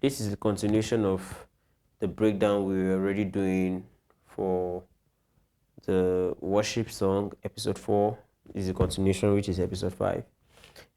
this is the continuation of the breakdown we were already doing for the worship song. Episode 4 is a continuation, which is episode 5,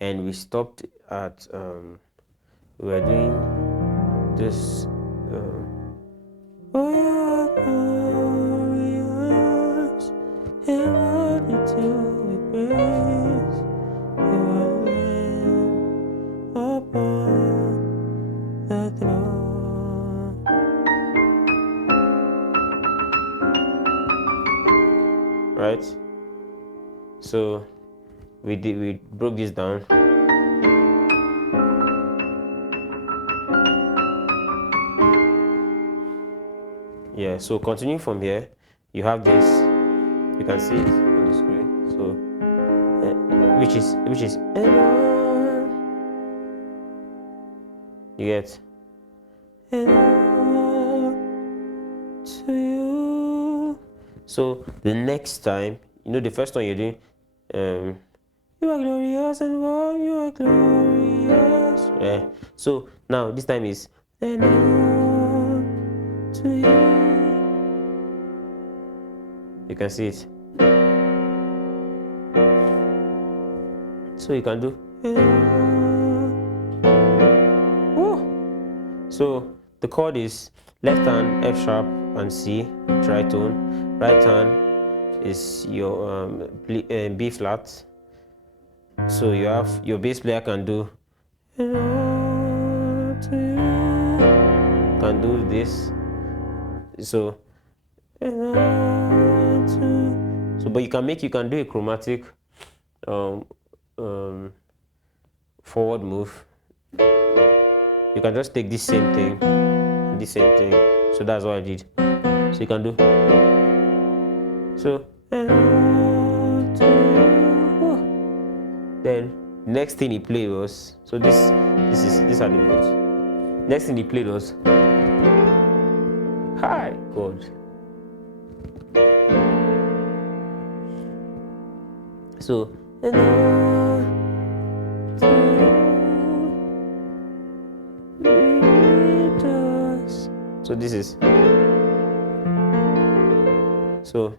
and we stopped at we were doing this oh, you are glorious and worthy to be praised. You are Lamb upon the throne. Right? So we broke this down. Yeah, so continuing from here, you have this, you can see it on the screen. So which is you get to you. So the next time, the first one you're doing, you are glorious and oh, you are glorious. Yeah. So now this time is to you. You can see it. So you can do. So the chord is left hand F sharp and C tritone. Right hand is your B flat. So you have your bass player can do. Can do this. So but you can do a chromatic forward move. You can just take this same thing and this same thing. So that's what I did. So you can do. So then next thing he played was, so these are the notes. Next thing he played was hi God. So so this is, so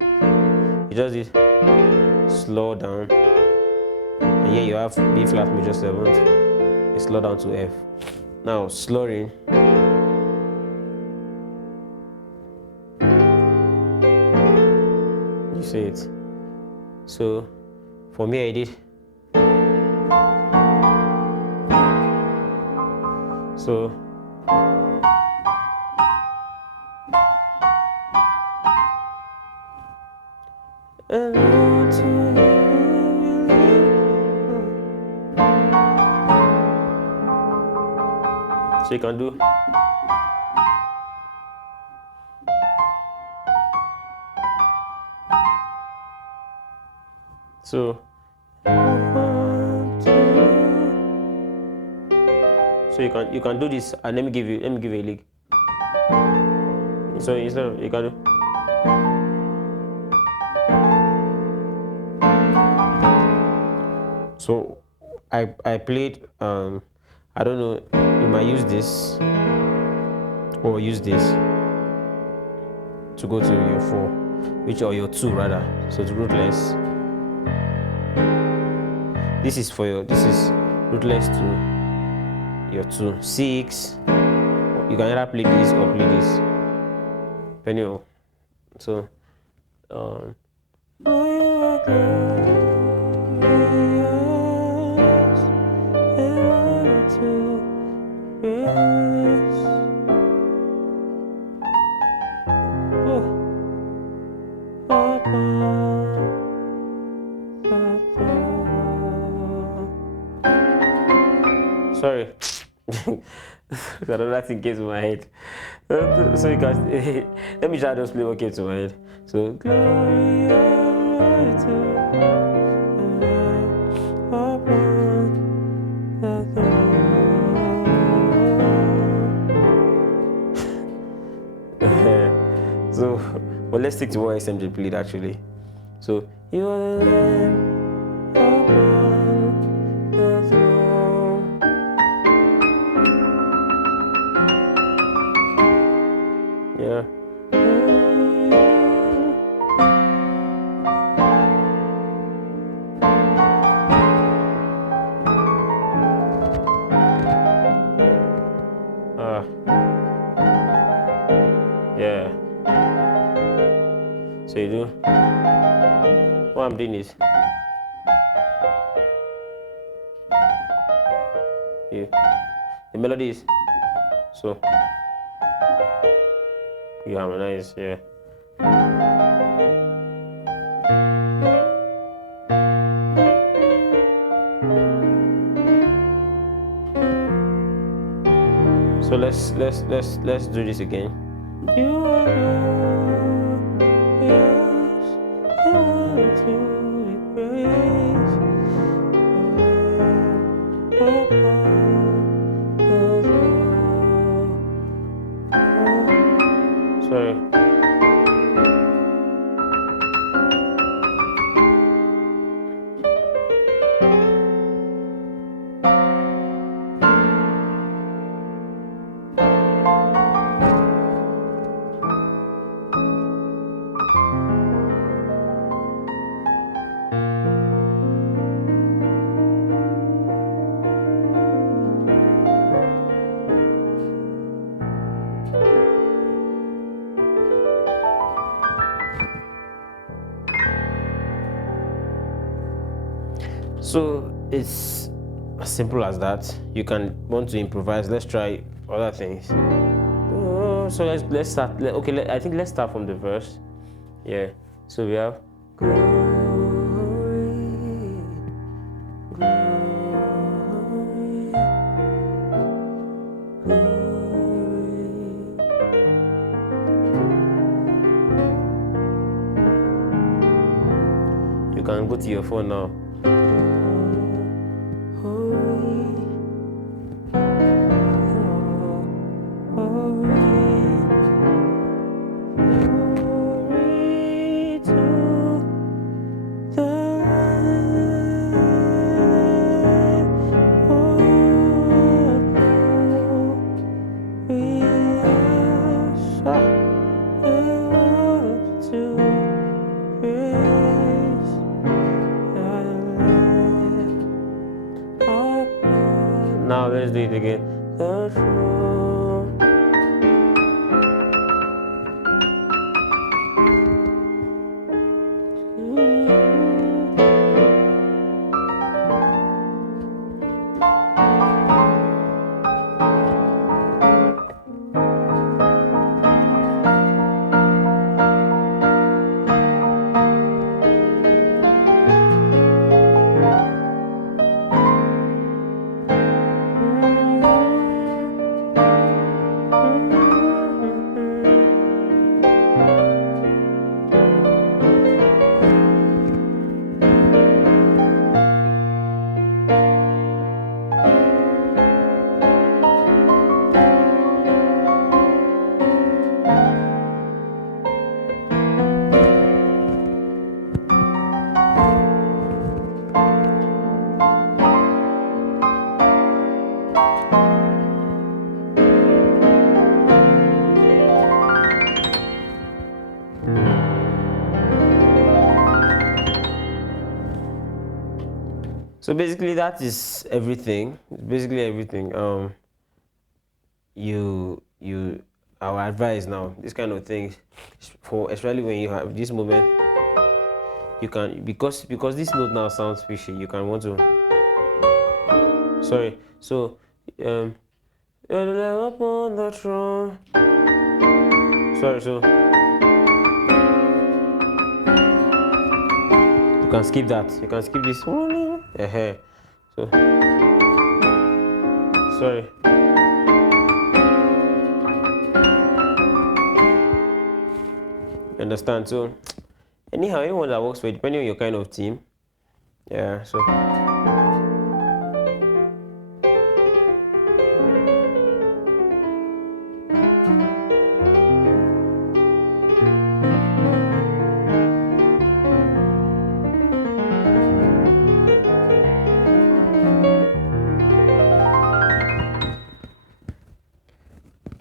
you just did slow down, and here you have B flat major 7th, you slow down to F. Now slowing, you see it. So for me I did so you can do. So you can do this, and let me give you a lick. So instead of, you can do. So I played I don't know, you might use this or use this to go to your 4, which, or your 2 rather. So it's rootless. This is rootless to your 2. 6. You can either play this or play this. Depending on. So sorry. Another thing came to my head. So you can let me try to play what came to my head. So glory so, but let's stick to what SMJ played actually. So you are the Lamb upon the throne. Yeah. So you do. What I'm doing is the melody is so you harmonize, yeah. So let's do this again. You are yours, I want to be praised. Sorry. So it's as simple as that. You can want to improvise. Let's try other things. So let's start. Okay, I think let's start from the verse. Yeah. So we have glory, glory. You can go to your phone now. Now let's do it again. So basically that is everything. Basically everything. Our advice now, this kind of things, for especially when you have this moment, you can because this note now sounds fishy. You can want to. Sorry. So you're the level up on the throne. Sorry. So you can skip that. You can skip this. So sorry. You understand? So anyhow, anyone that works for you, depending on your kind of team, yeah. So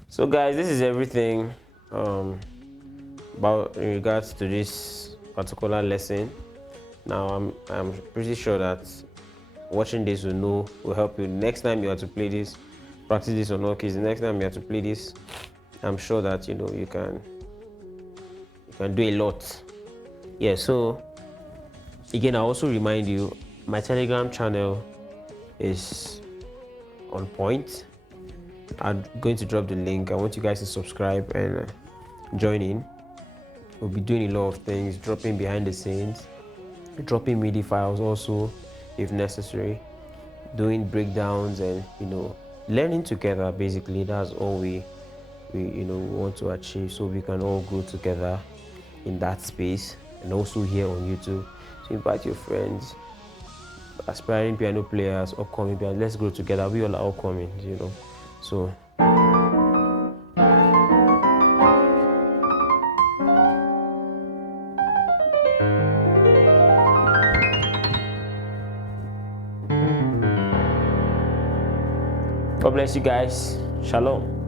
so guys, this is everything about in regards to this particular lesson. Now I'm pretty sure that watching this will help you next time you have to play this. practice this on all keys. The next time you have to play this, I'm sure that you can do a lot. Yeah, so again, I also remind you, my Telegram channel is on point. I'm going to drop the link. I want you guys to subscribe and join in. We'll be doing a lot of things, dropping behind the scenes, dropping MIDI files also if necessary, doing breakdowns, and learning together. Basically, that's all we want to achieve, so we can all grow together in that space. And also here on YouTube, so invite your friends, aspiring piano players, upcoming piano. Let's grow together. We all are upcoming, so God bless you guys. Shalom.